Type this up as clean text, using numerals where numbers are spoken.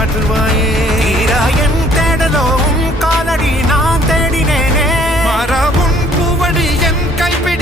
காட்டுவாயே. என் தேடலோ உன் காலடி நான் தேடினேனே. மரபும் பூவடி என் கைப்பிடி